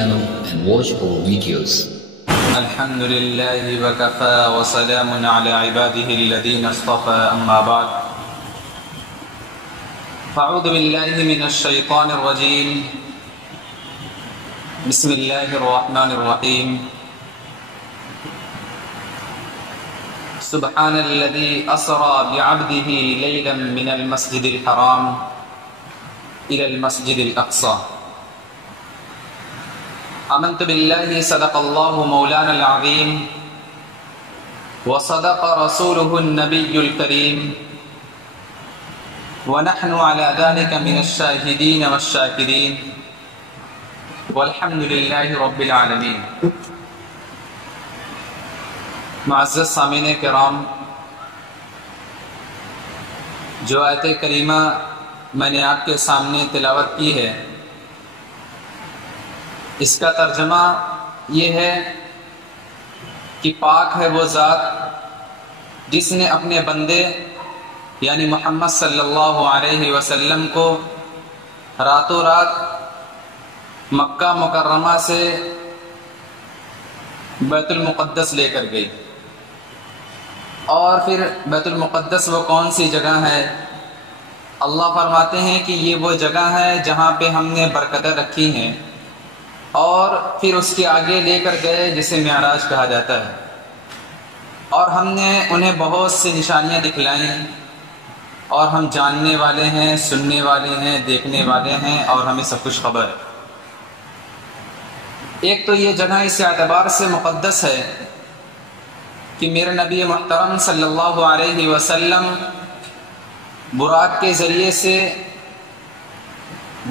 channel and watch our videos. الحمد لله وكفى وسلام على عباده الذين اصطفى أما بعد فأعوذ بالله من الشيطان الرجيم بسم الله الرحمن الرحيم سبحان الذي أسرى بعبده ليلا من المسجد الحرام إلى المسجد الأقصى آمنت بالله صدق الله مولانا العظيم وصدق رسوله النبي الكريم ونحن على ذلك من الشاهدين والشاكرين والحمد لله رب العالمين. معزز سامعین کرام، جو آیت کریمہ میں نے آپ کے سامنے تلاوت کی ہے، اس کا ترجمہ یہ ہے کہ پاک ہے وہ ذات جس نے اپنے بندے یعنی محمد صلی اللہ علیہ وسلم کو راتوں رات مکہ مکرمہ سے بیت المقدس لے کر گئی. اور پھر بیت المقدس وہ کون سی جگہ ہے؟ اللہ فرماتے ہیں کہ یہ وہ جگہ ہے جہاں پہ ہم نے برکتیں رکھی ہیں، اور پھر اس کے آگے لے کر گئے جسے معراج کہا جاتا ہے، اور ہم نے انہیں بہت سی نشانیاں دکھلائیں، اور ہم جاننے والے ہیں، سننے والے ہیں، دیکھنے والے ہیں، اور ہمیں سب کچھ خبر ہے. ایک تو یہ جگہ اس اعتبار سے مقدس ہے کہ میرے نبی محترم صلی اللہ علیہ وسلم براق کے ذریعے سے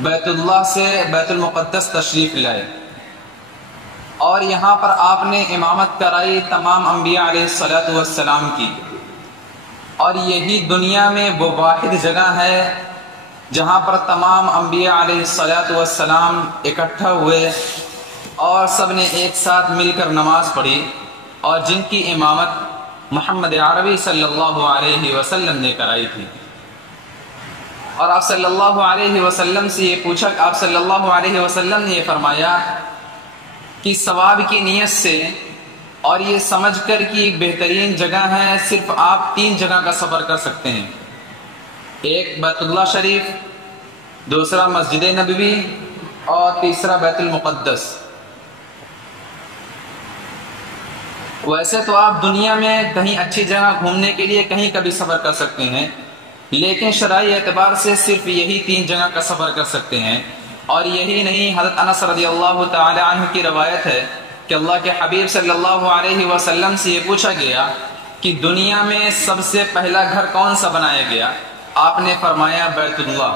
بیت اللہ سے بیت المقدس تشریف لائے، اور یہاں پر آپ نے امامت کرائی تمام انبیاء علیہ السلام کی. اور یہی دنیا میں وہ واحد جگہ ہے جہاں پر تمام انبیاء علیہ السلام اکٹھا ہوئے اور سب نے ایک ساتھ مل کر نماز پڑھی، اور جن کی امامت محمد عربی صلی اللہ علیہ وسلم نے کرائی تھی. اور آپ صلی اللہ علیہ وسلم سے یہ پوچھا، آپ صلی اللہ علیہ وسلم نے یہ فرمایا کہ ثواب کی نیت سے اور یہ سمجھ کر کہ ایک بہترین جگہ ہے، صرف آپ 3 جگہ کا سفر کر سکتے ہیں. ایک بیت اللہ شریف، دوسرا مسجد نبوی، اور تیسرا بیت المقدس. ویسے تو آپ دنیا میں کہیں اچھی جگہ گھومنے کے لیے کہیں کا بھی سفر کر سکتے ہیں، لیکن شرعی اعتبار سے صرف یہی 3 جگہ کا سفر کر سکتے ہیں. اور یہی نہیں، حضرت انس رضی اللہ تعالی عنہ کی روایت ہے کہ اللہ کے حبیب صلی اللہ علیہ وسلم سے یہ پوچھا گیا کہ دنیا میں سب سے پہلا گھر کون سا بنایا گیا؟ آپ نے فرمایا بیت اللہ.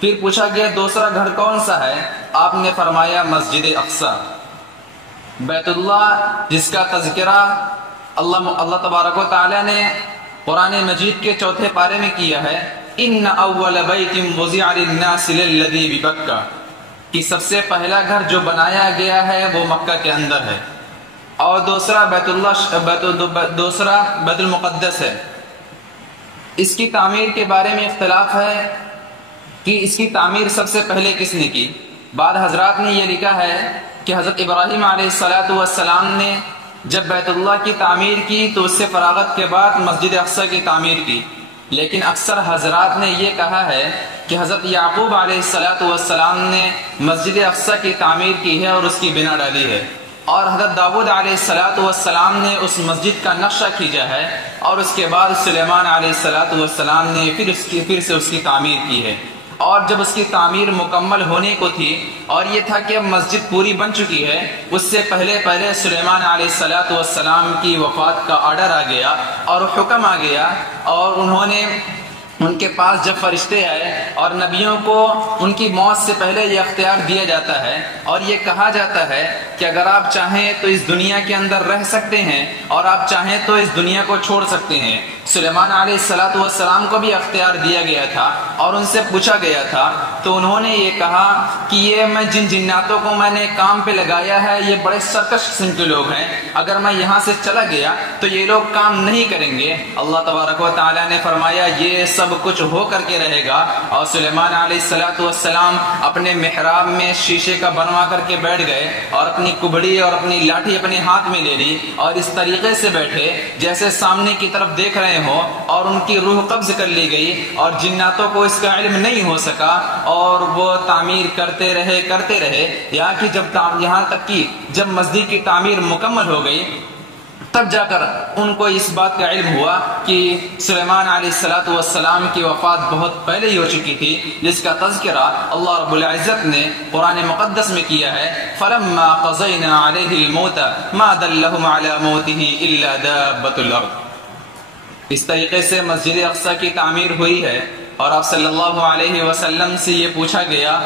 پھر پوچھا گیا دوسرا گھر کون سا ہے؟ آپ نے فرمایا مسجد اقصی. بیت اللہ جس کا تذکرہ اللہ تبارک و تعالی نے قرآن مجید کے 4 پارے میں کیا ہے، ان اول بیت وضع للناس للذی ببکہ، کہ سب سے پہلا گھر جو بنایا گیا ہے وہ مکہ کے اندر ہے. اور دوسرا بیت المقدس ہے. اس کی تعمیر کے بارے میں اختلاف ہے کہ اس کی تعمیر سب سے پہلے کس نے کی. بعض حضرات نے یہ لکھا ہے کہ حضرت ابراہیم علیہ السلام نے جب بیت اللہ کی تعمیر کی تو اس سے فراغت کے بعد مسجد اقصی کی تعمیر کی. لیکن اکثر حضرات نے یہ کہا ہے کہ حضرت یعقوب علیہ السلام نے مسجد اقصی کی تعمیر کی ہے اور اس کی بنا ڈالی ہے. اور حضرت داؤد علیہ السلام نے اس مسجد کا نقشہ کھینچا ہے، اور اس کے بعد سلیمان علیہ السلام نے پھر سے اس کی تعمیر کی ہے. اور جب اس کی تعمیر مکمل ہونے کو تھی اور یہ تھا کہ اب مسجد پوری بن چکی ہے، اس سے پہلے سلیمان علیہ السلام کی وفات کا آرڈر آ گیا اور حکم آ گیا، اور انہوں نے ان کے پاس جب فرشتے آئے اور نبیوں کو ان کی موت سے پہلے یہ اختیار دیا جاتا ہے اور یہ کہا جاتا ہے کہ اگر آپ چاہیں تو اس دنیا کے اندر رہ سکتے ہیں اور آپ چاہیں تو اس دنیا کو چھوڑ سکتے ہیں، سلیمان علیہ السلام کو بھی اختیار دیا گیا تھا اور ان سے پوچھا گیا تھا تو انہوں نے یہ کہا کہ یہ میں جن جناتوں کو میں نے کام پہ لگایا ہے یہ بڑے سرکش قسم کے لوگ ہیں، اگر میں یہاں سے چلا گیا تو یہ لوگ کام نہیں کریں گے۔ اللہ تبارک و تعالیٰ نے فرمایا یہ سب کچھ ہو کر کے رہے گا، اور سلیمان علیہ السلام اپنے محراب میں شیشے کا بنوا کر کے بیٹھ گئے اور اپنی کبڑی اور اپنی لاٹھی اپنے ہاتھ میں لے لی اور اس طریقے سے بیٹھے جیسے سامنے کی طرف دیکھ رہے ہو، اور ان کی روح قبض کر لی گئی اور جناتوں کو اس کا علم نہیں ہو سکا، اور وہ تعمیر کرتے رہے یہاں تک کہ جب مسجد کی تعمیر مکمل ہو گئی تب جا کر ان کو اس بات کا علم ہوا کہ سلیمان علیہ السلام کی وفات بہت پہلے ہی ہو چکی تھی، جس کا تذکرہ اللہ رب العزت نے قرآن مقدس میں کیا ہے۔ فَلَمَّا قَضَيْنَا عَلَيْهِ الْمَوْتَ مَا دَلَّهُمْ عَلَى مَوْتِهِ إِلَّا دَابَّةُ الْأَرْضِ۔ اس طریقے سے مسجد اقصی کی تعمیر ہوئی ہے، اور آپ صلی اللہ علیہ وسلم سے یہ پوچھا گیا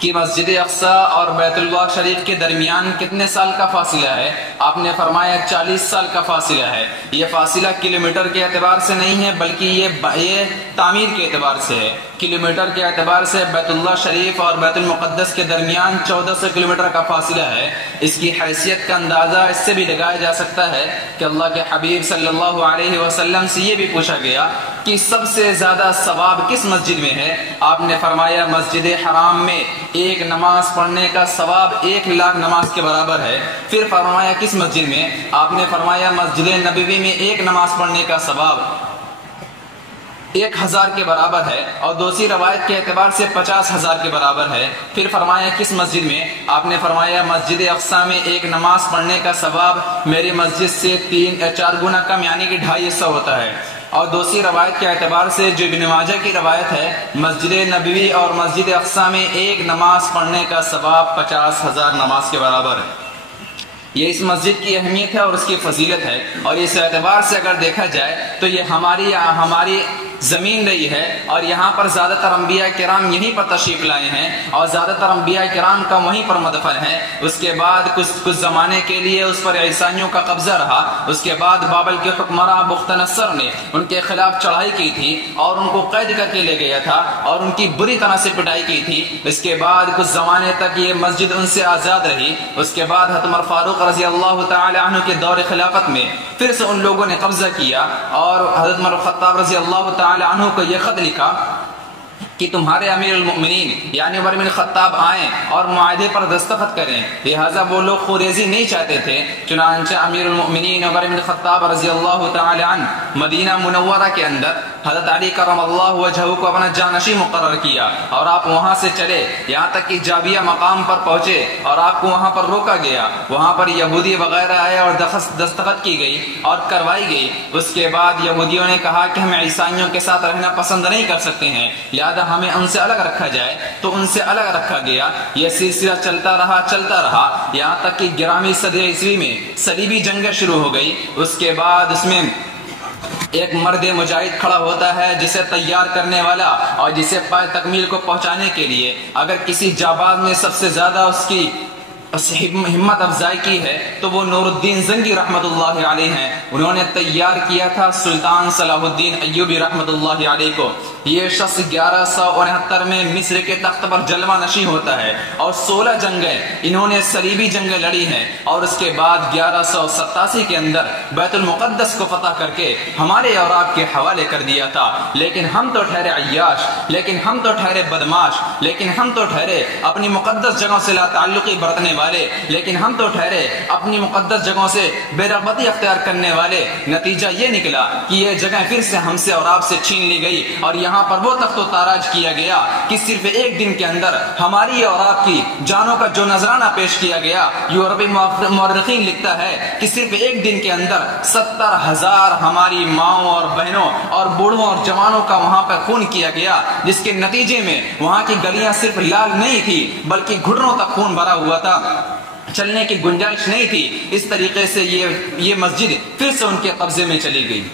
کہ مسجد اقصی اور بیت اللہ شریف کے درمیان کتنے سال کا فاصلہ ہے؟ آپ نے فرمایا 40 سال کا فاصلہ ہے۔ یہ فاصلہ کلومیٹر کے اعتبار سے نہیں ہے بلکہ یہ تعمیر کے اعتبار سے ہے۔ کلومیٹر کے اعتبار سے بیت اللہ شریف اور بیت المقدس کے درمیان 1400 کلومیٹر کا فاصلہ ہے۔ اس کی حیثیت کا اندازہ اس سے بھی لگایا جا سکتا ہے کہ اللہ کے حبیب صلی اللہ علیہ وسلم سے یہ بھی پوچھا گیا کہ سب سے زیادہ ثواب کس مسجد میں ہے؟ آپ نے فرمایا مسجد حرام میں ایک نماز پڑھنے کا ثواب 1,00,000 نماز کے برابر ہے۔ پھر فرمایا کس مسجد میں؟ آپ نے فرمایا مسجد نبوی میں ایک نماز پڑھنے کا ثواب 1,000 کے برابر ہے، اور دوسری روایت کے اعتبار سے 50,000 کے برابر ہے۔ پھر فرمایا کس مسجد میں؟ آپ نے فرمایا مسجد اقصی میں ایک نماز پڑھنے کا ثواب میری مسجد سے 3-4 گنا کم یعنی کہ 250 ہوتا ہے۔ اور دوسری روایت کے اعتبار سے جو ابن ماجہ کی روایت ہے مسجد نبوی اور مسجد اقصی میں ایک نماز پڑھنے کا ثواب 50,000 نماز کے برابر ہے۔ یہ اس مسجد کی اہمیت ہے اور اس کی فضیلت ہے، اور اس اعتبار سے اگر دیکھا جائے تو یہ ہماری زمین رہی ہے، اور یہاں پر زیادہ تر انبیاء کرام یہیں پر تشریف لائے ہیں، اور زیادہ تر انبیاء کرام کا وہیں پر مدفن ہے۔ اس کے بعد کچھ زمانے کے لیے اس پر عیسائیوں کا قبضہ رہا۔ اس کے بعد بابل کے حکمراں بخت نصر نے ان کے خلاف چڑھائی کی تھی اور ان کو قید کر کے لے گیا تھا اور ان کی بری طرح سے پٹائی کی تھی۔ اس کے بعد کچھ زمانے تک یہ مسجد ان سے آزاد رہی۔ اس کے بعد حضرت عمر فاروق رضی اللہ تعالی عنہ کے دور خلافت میں پھر سے ان لوگوں نے قبضہ کیا، اور حضرت عمر خطاب رضی اللہ تعالی عنہ کو یہ خط لکھا کہ تمہارے امیر المؤمنین یعنی عمر بن خطاب آئیں اور معاہدے پر دستخط کریں۔ لہٰذا وہ لوگ خوریزی نہیں چاہتے تھے، چنانچہ امیر المؤمنین عمر بن خطاب رضی اللہ تعالی عنہ مدینہ منورہ کے اندر حضرت علی کرم اللہ وجہہ کو اپنا جانشین مقرر کیا، اور آپ وہاں سے چلے یہاں تک کہ جابیہ مقام پر پہنچے اور آپ کو وہاں پر روکا گیا۔ وہاں پر یہودی وغیرہ آئے اور دستخط کی گئی اور کروائی گئی۔ اس کے بعد یہودیوں نے کہا کہ ہم عیسائیوں کے ساتھ رہنا پسند نہیں کر سکتے ہیں، لہذا ہمیں ان سے الگ رکھا جائے، تو ان سے الگ رکھا گیا۔ یہ سلسلہ چلتا رہا یہاں تک کہ 11ویں صدی عیسوی میں صلیبی جنگیں شروع ہو گئی۔ اس کے بعد اس میں ایک مرد مجاہد کھڑا ہوتا ہے جسے تیار کرنے والا اور جسے پائے تکمیل کو پہنچانے کے لیے اگر کسی جاباز نے سب سے زیادہ اس کی ہمت افزائی کی ہے تو وہ نور الدین زنگی رحمت اللہ علیہ ہیں۔ انہوں نے تیار کیا تھا سلطان صلاح الدین ایوبی رحمت اللہ علیہ کو۔ یہ شخص 1169 میں مصر کے تخت پر جلوہ نشین ہوتا ہے، اور 16 جنگیں انہوں نے صلیبی جنگیں لڑی ہیں، اور اس کے بعد 1187 کے اندر بیت المقدس کو فتح کر کے ہمارے اور آپ کے حوالے کر دیا تھا۔ لیکن ہم تو ٹھہرے عیاش، لیکن ہم تو ٹھہرے بدماش، لیکن ہم تو ٹھہرے اپنی مقدس جگہوں سے لا تعلقی برتنے والے، لیکن ہم تو ٹھہرے اپنی مقدس جگہوں سے بے رغبتی اختیار کرنے والے۔ نتیجہ یہ نکلا کہ یہ جگہ پھر سے ہم سے اور آپ سے چھین لی گئی، اور یہاں پر وہ تخت و تاراج کیا گیا کہ صرف ایک دن کے اندر ہماری اور آپ کی جانوں کا جو نذرانہ پیش کیا گیا، یورپی مورخین لکھتا ہے کہ صرف ایک دن کے اندر 70,000 ہماری ماؤں اور بہنوں اور بوڑھوں اور جوانوں کا وہاں پر خون کیا گیا، جس کے نتیجے میں وہاں کی گلیاں صرف لال نہیں تھی بلکہ گھٹنوں تک خون بھرا ہوا تھا، چلنے کی گنجائش نہیں تھی۔ اس طریقے سے یہ مسجد پھر سے ان کے قبضے میں چلی گئی،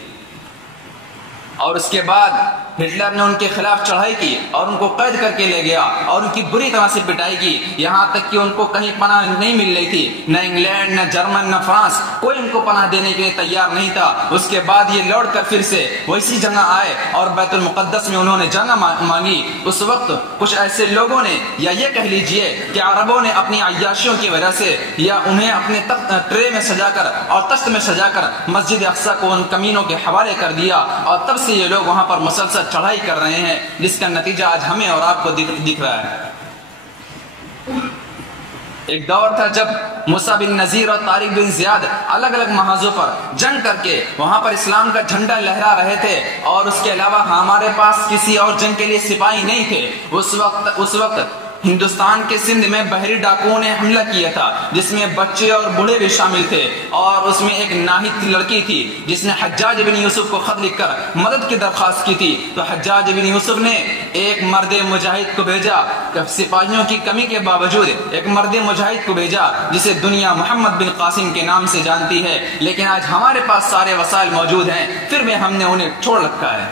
اور اس کے بعد ہٹلر نے ان کے خلاف چڑھائی کی اور ان کو قید کر کے لے گیا اور ان کی بری طرح سے پٹائی کی، یہاں تک کہ ان کو کہیں پناہ نہیں مل رہی تھی، نہ انگلینڈ نہ جرمن نہ فرانس کوئی ان کو پناہ دینے کے لیے تیار نہیں تھا۔ اس کے بعد یہ لوٹ کر پھر سے ویسی جگہ آئے اور بیت المقدس میں انہوں نے جگہ مانگی۔ اس وقت کچھ ایسے لوگوں نے، یا یہ کہہ لیجئے کہ عربوں نے اپنی عیاشیوں کی وجہ سے یا انہیں اپنے ٹرے میں سجا کر اور تخت میں سجا کر مسجد اقصی کو ان کمینوں کے حوالے کر دیا، اور تب سے یہ لوگ وہاں پر مسلسل چڑھائی کر رہے ہیں، جس کا نتیجہ آج ہمیں اور آپ کو دکھ رہا ہے۔ ایک دور تھا جب موسیٰ بن نذیر اور طارق بن زیاد الگ الگ محاذوں پر جنگ کر کے وہاں پر اسلام کا جھنڈا لہرا رہے تھے، اور اس کے علاوہ ہمارے پاس کسی اور جنگ کے لیے سپاہی نہیں تھے۔ اس وقت ہندوستان کے سندھ میں بحری ڈاکوؤں نے حملہ کیا تھا، جس میں بچے اور بوڑھے بھی شامل تھے، اور اس میں ایک ناہید لڑکی تھی جس نے حجاج بن یوسف کو خط لکھ کر مدد کی درخواست کی تھی۔ تو حجاج بن یوسف نے ایک مرد مجاہد کو بھیجا، سپاہیوں کی کمی کے باوجود ایک مرد مجاہد کو بھیجا جسے دنیا محمد بن قاسم کے نام سے جانتی ہے، لیکن آج ہمارے پاس سارے وسائل موجود ہیں، پھر بھی ہم نے انہیں چھوڑ رکھا ہے۔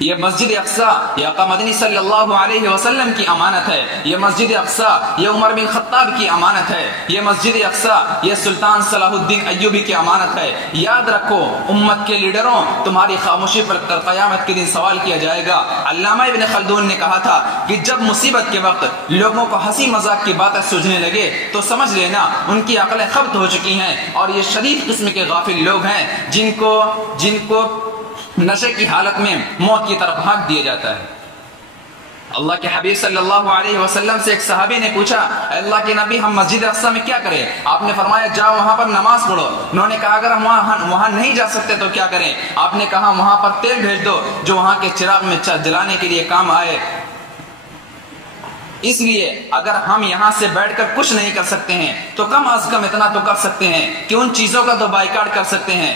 یہ مسجد اقصی یہ آقا مدنی صلی اللہ علیہ وسلم کی امانت ہے، یہ مسجد اقصی یہ عمر بن خطاب کی امانت ہے، یہ مسجد اقصی یہ سلطان صلاح الدین ایوبی کی امانت ہے۔ یاد رکھو امت کے لیڈروں، تمہاری خاموشی پر قیامت کے دن سوال کیا جائے گا۔ علامہ ابن خلدون نے کہا تھا کہ جب مصیبت کے وقت لوگوں کو ہنسی مذاق کی باتیں سوجنے لگے تو سمجھ لینا ان کی عقلیں خبط ہو چکی ہیں، اور یہ شدید قسم کے غافل لوگ ہیں جن کو نشے کی حالت میں موت کی طرف بھاگ دیا جاتا ہے۔ اللہ کے حبیب صلی اللہ علیہ وسلم سے ایک صحابی نے پوچھا، اے اللہ کے نبی ہم مسجد اقصی میں کیا کریں؟ آپ نے فرمایا جاؤ وہاں پر نماز پڑھو۔ انہوں نے کہا اگر ہم وہاں نہیں جا سکتے تو کیا کریں؟ آپ نے کہا وہاں پر تیل بھیج دو جو وہاں کے چراغ میں جلانے کے لیے کام آئے۔ اس لیے اگر ہم یہاں سے بیٹھ کر کچھ نہیں کر سکتے ہیں تو کم از کم اتنا تو کر سکتے ہیں کہ ان چیزوں کا تو بائیکاٹ کر سکتے ہیں،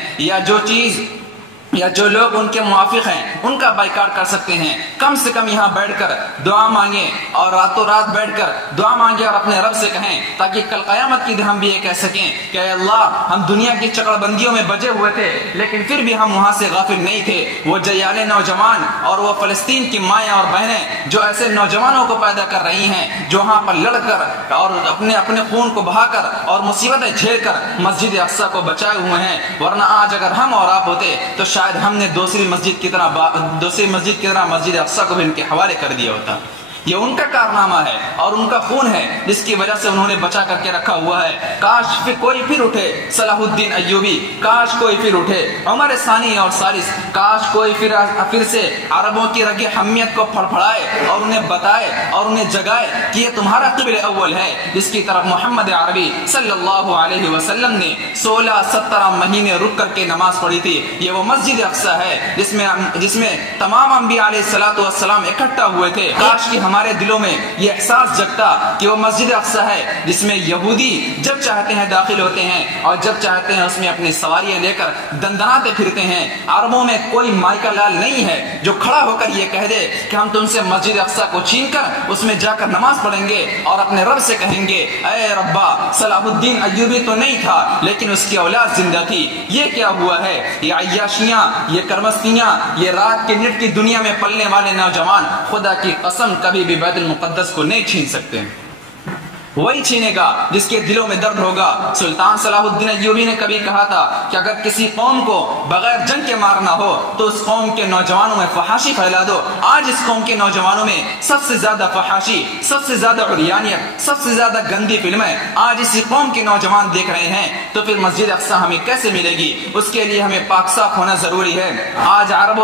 یا جو لوگ ان کے موافق ہیں ان کا بائیکاٹ کر سکتے ہیں۔ کم سے کم یہاں بیٹھ کر دعا مانگیں، اور راتوں رات بیٹھ کر دعا مانگیں اور اپنے رب سے کہیں، تاکہ کل قیامت کی دن ہم بھی یہ کہہ سکیں کہ اے اللہ ہم دنیا کی چکڑ بندیوں میں بجے ہوئے تھے لیکن پھر بھی ہم وہاں سے غافل نہیں تھے۔ وہ جیالے نوجوان اور وہ فلسطین کی مائیں اور بہنیں جو ایسے نوجوانوں کو پیدا کر رہی ہیں جو وہاں پر لڑ کر اور اپنے خون کو بہا کر اور مصیبتیں جھیل کر مسجد اقصی کو بچائے ہوئے ہیں، ورنہ آج اگر ہم اور آپ ہوتے تو شاید ہم نے دوسری مسجد کی طرح مسجد اقصی کو بھی ان کے حوالے کر دیا ہوتا۔ یہ ان کا کارنامہ ہے اور ان کا خون ہے جس کی وجہ سے انہوں نے بچا کر کے رکھا ہوا ہے۔ کاش کوئی پھر اٹھے صلاح الدین ایوبی، کاش کوئی پھر اٹھے عمر ثانی اور ثالث، کاش کوئی پھر سے عربوں کی رگ حمیت کو پھڑپھڑائے اور انہیں بتائے اور انہیں جگائے کہ یہ تمہارا قبلہ اول ہے جس کی طرف محمد عربی صلی اللہ علیہ وسلم نے 16-17 مہینے رک کر کے نماز پڑھی تھی۔ یہ وہ مسجد اقصی ہے جس میں تمام انبیاء علیہ الصلوۃ والسلام اکٹھا ہوئے تھے۔ کاش کہ ہمارے دلوں میں یہ احساس جگتا کہ وہ مسجد اقصی ہے جس میں یہودی جب چاہتے ہیں داخل ہوتے ہیں اور جب چاہتے ہیں اس میں اپنی سواریاں لے کر دندناتے پھرتے ہیں۔ عربوں میں کوئی مائکا لال نہیں ہے جو کھڑا ہو کر یہ کہہ دے کہ ہم تم سے مسجد اقصی کو چھین کر اس میں جا کر نماز پڑھیں گے اور اپنے رب سے کہیں گے اے ربا صلاح الدین ایوبی تو نہیں تھا لیکن اس کی اولاد زندہ تھی۔ یہ کیا ہوا ہے؟ یہ عیاشیاں، یہ کرمستیاں، یہ رات کے نٹ کی دنیا میں پلنے والے نوجوان خدا کی قسم کبھی بھی بیت المقدس کو نہیں چھین سکتے۔ وہی چھینے گا جس کے دلوں میں درد ہوگا۔ سلطان صلاح الدین ایوبی نے کبھی کہا تھا کہ اگر کسی قوم کو بغیر جنگ کے مارنا ہو تو اس قوم کے نوجوانوں میں فحاشی پھیلا دو۔ آج اس قوم کے نوجوانوں میں سب سے زیادہ فحاشی، سب سے زیادہ عریانیت، سب سے زیادہ گندی فلمیں آج اسی قوم کے نوجوان دیکھ رہے ہیں، تو پھر مسجد اقصی ہمیں کیسے ملے گی؟ اس کے لیے ہمیں پاک صاف ہونا ضروری ہے۔ آج عرب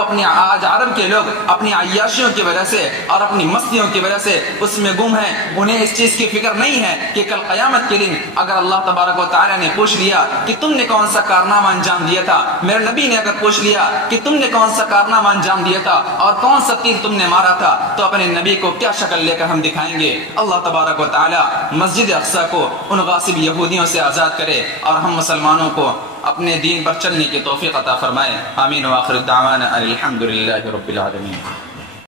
کے لوگ اپنی عیاشیوں کی وجہ سے اور اپنی مستیوں کی وجہ سے اس میں گم ہیں۔ انہیں اس چیز کی فکر نہیں ہے کہ کل قیامت کے دن اگر اللہ تبارک و تعالی نے پوچھ لیا کہ تم نے کون سا کارنامہ انجام دیا تھا، میرے نبی نے اگر پوچھ لیا کہ تم نے کون سا کارنامہ انجام دیا تھا اور کون سا تیر تم نے مارا تھا، تو اپنے نبی کو کیا شکل لے کر ہم دکھائیں گے؟ اللہ تبارک و تعالی مسجد اقصی کو ان غاصب یہودیوں سے آزاد کرے اور ہم مسلمانوں کو اپنے دین پر چلنے کی توفیق عطا فرمائے۔ آمین۔ وآخر دعوانا الحمدللہ رب العالمین۔